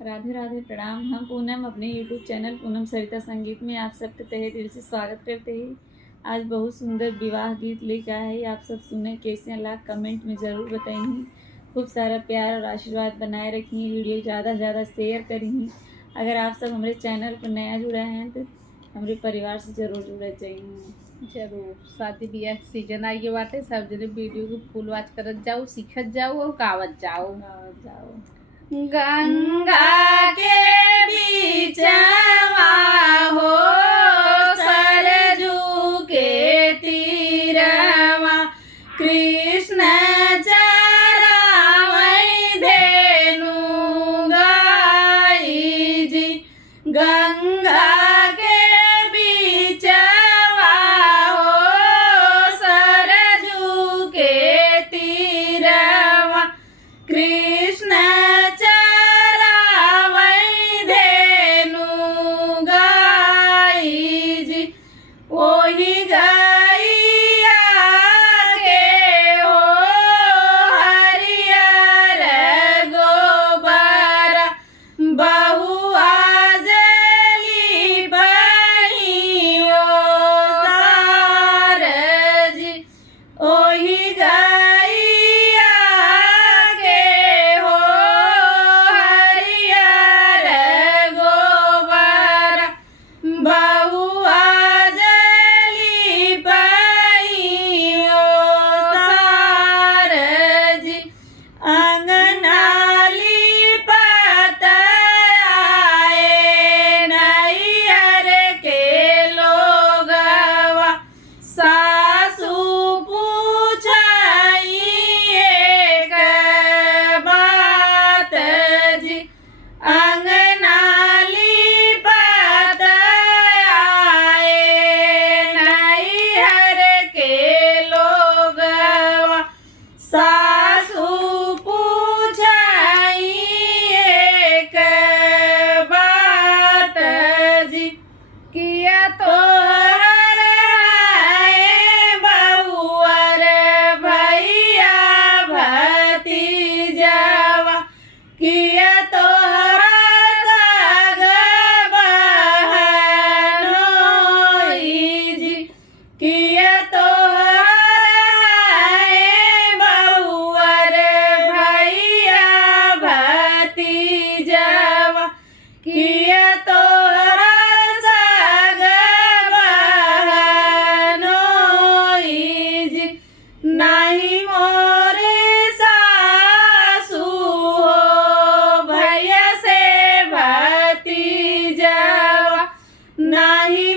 राधे राधे प्रणाम। हम पूनम अपने यूट्यूब चैनल पूनम सरिता संगीत में आप सबके तहे दिल से स्वागत करते हैं। आज बहुत सुंदर विवाह गीत लेकर आए हैं, आप सब सुने कैसे लाख कमेंट में ज़रूर बताइए। खूब सारा प्यार और आशीर्वाद बनाए रखिए, वीडियो ज़्यादा से ज़्यादा शेयर करिए। अगर आप सब हमारे चैनल पर नया जुड़ा हैं तो हमारे परिवार से ज़रूर जुड़े चाहिए। जरूर शादी ब्याह के सीजन आइए बाटे, सब जने वीडियो को फुल वॉच करत जाओ, सीखत जाओ और गावत जाओ। गंगा के बीचवा हो सरजू के तीरवा, कृष्ण चरावै धेनु गाई जी। गंगा के बीचवा हो सरजू के तीरवा, कृष्ण ओही गैया के हो हरियर गोबर, बहुआ जली बहियो सारजी। ओही गैया के हो हरियर गोबर, बहुआ किया तोहर है बहुअर भैया भतीजवा, किया तोहर सग बहनोई जी। किया तोहर है बहुअर भैया भतीजवा, किया तोहर नहीं मोरे सासू हो भैया से भतीजवा, नहीं